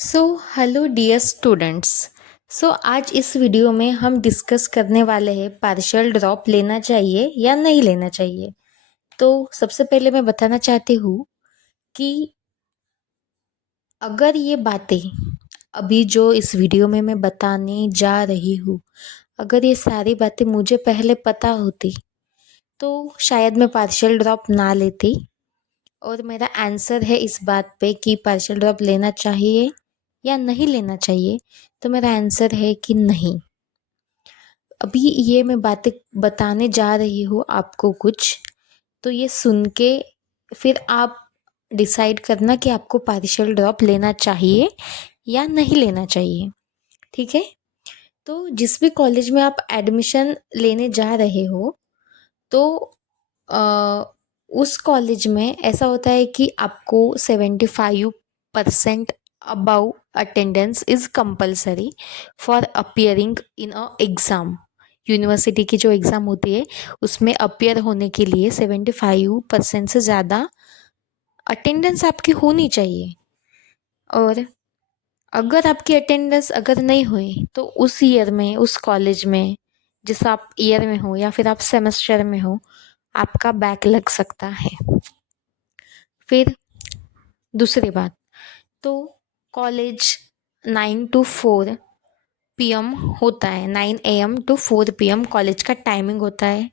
So hello dear students. आज इस video में हम डिस्कस करने वाले हैं पार्शियल ड्रॉप लेना चाहिए या नहीं लेना चाहिए। तो सबसे पहले मैं बताना चाहती हूँ कि अगर ये बातें अभी जो इस वीडियो में मैं बताने जा रही हूँ, अगर ये सारी बातें मुझे पहले पता होती तो शायद मैं पार्शियल ड्रॉप ना लेती। और मेरा आंसर है इस बात पे कि पार्शियल ड्रॉप लेना चाहिए या नहीं लेना चाहिए, तो मेरा आंसर है कि नहीं। अभी ये मैं बातें बताने जा रही हूँ आपको कुछ, तो ये सुन के फिर आप डिसाइड करना कि आपको पार्शियल ड्रॉप लेना चाहिए या नहीं लेना चाहिए। ठीक है? तो जिस भी कॉलेज में आप एडमिशन लेने जा रहे हो, तो अ, उस कॉलेज में ऐसा होता है कि आपको 75% about attendance is compulsory for appearing in a exam. University की जो एग्ज़ाम होती है उसमें अपियर होने के लिए 75% से ज़्यादा अटेंडेंस आपकी होनी चाहिए। और अगर आपकी अटेंडेंस अगर नहीं हुई तो उस ईयर में, उस कॉलेज में, जिस आप ईयर में हो या फिर आप सेमेस्टर में हो, आपका बैक लग सकता है। फिर दूसरी बात, तो कॉलेज 9 to 4 PM होता है। 9 AM to 4 PM कॉलेज का टाइमिंग होता है।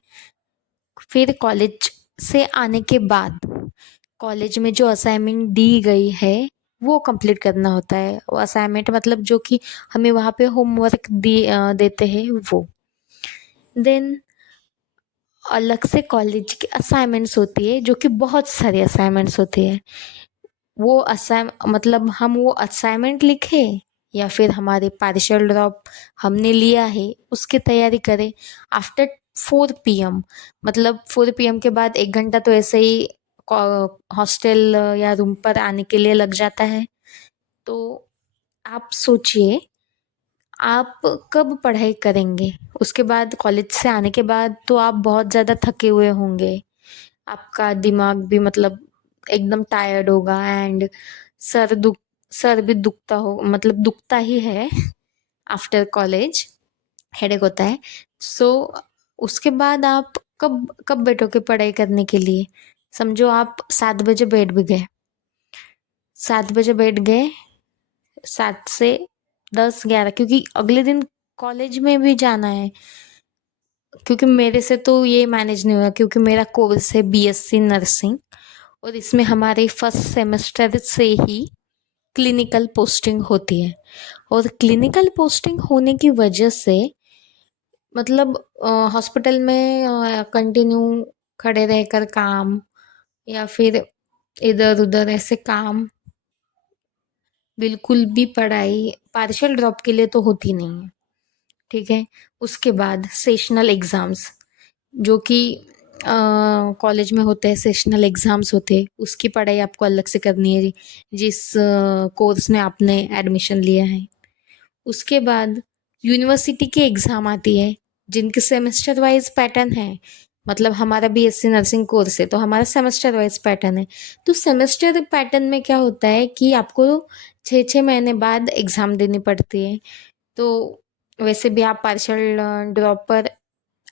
फिर कॉलेज से आने के बाद कॉलेज में जो असाइनमेंट दी गई है वो कंप्लीट करना होता है। वो असाइनमेंट मतलब जो कि हमें वहाँ पे होमवर्क देते हैं वो। देन अलग से कॉलेज की असाइनमेंट्स होती है, जो कि बहुत सारी असाइनमेंट्स होती है। वो मतलब हम वो असाइनमेंट लिखे या फिर हमारे पार्शियल ड्रॉप हमने लिया है उसकी तैयारी करें। आफ्टर 4 PM, मतलब 4 PM के बाद 1 घंटा तो ऐसे ही हॉस्टल या रूम पर आने के लिए लग जाता है। तो आप सोचिए, आप कब पढ़ाई करेंगे? उसके बाद कॉलेज से आने के बाद तो आप बहुत ज़्यादा थके हुए होंगे। आपका दिमाग भी मतलब एकदम टायर्ड होगा एंड सर दुख सर भी दुखता हो, मतलब दुखता ही है। आफ्टर कॉलेज हेडेक होता है। सो उसके बाद आप कब कब बैठोगे पढ़ाई करने के लिए? समझो आप 7 बजे बैठ भी गए, 7 बजे बैठ गए, 7 से 10 11, क्योंकि अगले दिन कॉलेज में भी जाना है। क्योंकि मेरे से तो ये मैनेज नहीं हुआ, क्योंकि मेरा कोर्स है BSc नर्सिंग और इसमें हमारे फर्स्ट सेमेस्टर से ही क्लिनिकल पोस्टिंग होती है। और क्लिनिकल पोस्टिंग होने की वजह से मतलब हॉस्पिटल में कंटिन्यू खड़े रहकर काम या फिर इधर उधर ऐसे काम, बिल्कुल भी पढ़ाई पार्शियल ड्रॉप के लिए तो होती नहीं है। ठीक है? उसके बाद सेशनल एग्ज़ाम्स, जो कि कॉलेज में होते हैं, सेशनल एग्ज़ाम्स होते हैं, उसकी पढ़ाई आपको अलग से करनी है जिस कोर्स में आपने एडमिशन लिया है। उसके बाद यूनिवर्सिटी की एग्ज़ाम आती है, जिनके सेमेस्टर वाइज़ पैटर्न है। मतलब हमारा BSc नर्सिंग कोर्स है तो हमारा सेमेस्टर वाइज़ पैटर्न है। तो सेमेस्टर पैटर्न में क्या होता है कि आपको 6-6 महीने बाद एग्ज़ाम देनी पड़ती है। तो वैसे भी आप partial dropper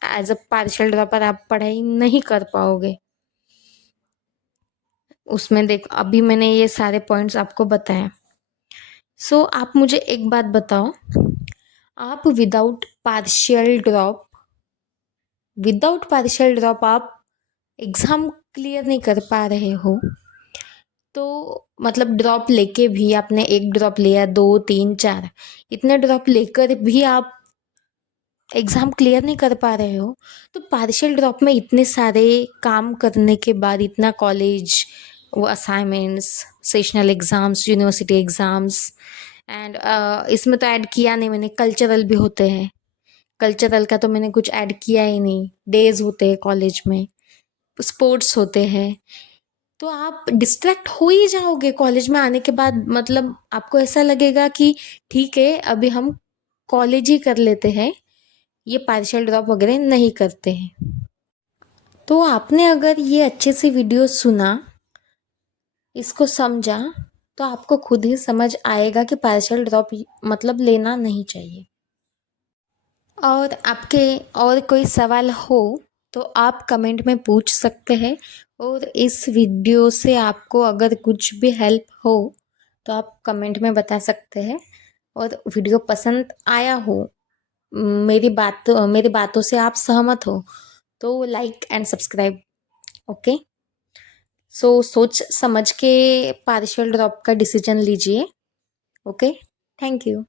as a partial dropper आप पढ़ाई नहीं कर पाओगे। उसमें अभी मैंने ये सारे पॉइंट्स आपको बताए। आप मुझे एक बात बताओ, आप विदाउट पार्शियल ड्रॉप आप एग्ज़ाम क्लियर नहीं कर पा रहे हो, तो मतलब ड्रॉप लेके भी आपने 1 ड्रॉप लिया, 2, 3, 4, इतने ड्रॉप लेकर भी आप एग्ज़ाम क्लियर नहीं कर पा रहे हो, तो पार्शियल ड्रॉप में इतने सारे काम करने के बाद इतना कॉलेज, वो assignments, sessional exams, university exams and इसमें तो ऐड किया नहीं मैंने, कल्चरल भी होते हैं। कल्चरल का तो मैंने कुछ ऐड किया ही नहीं। डेज़ होते हैं कॉलेज में, स्पोर्ट्स होते हैं, तो आप डिस्ट्रैक्ट हो ही जाओगे कॉलेज में आने के बाद। मतलब आपको ऐसा लगेगा कि ठीक है, अभी हम कॉलेज ही कर लेते हैं, ये पार्शियल ड्रॉप वगैरह नहीं करते हैं। तो आपने अगर ये अच्छे से वीडियो सुना, इसको समझा, तो आपको खुद ही समझ आएगा कि पार्शियल ड्रॉप मतलब लेना नहीं चाहिए। और आपके और कोई सवाल हो तो आप कमेंट में पूछ सकते हैं। और इस वीडियो से आपको अगर कुछ भी हेल्प हो तो आप कमेंट में बता सकते हैं। और वीडियो पसंद आया हो, मेरी बातों से आप सहमत हो तो लाइक एंड सब्सक्राइब। ओके, सो सोच समझ के पार्शियल ड्रॉप का डिसीजन लीजिए। Okay, thank you.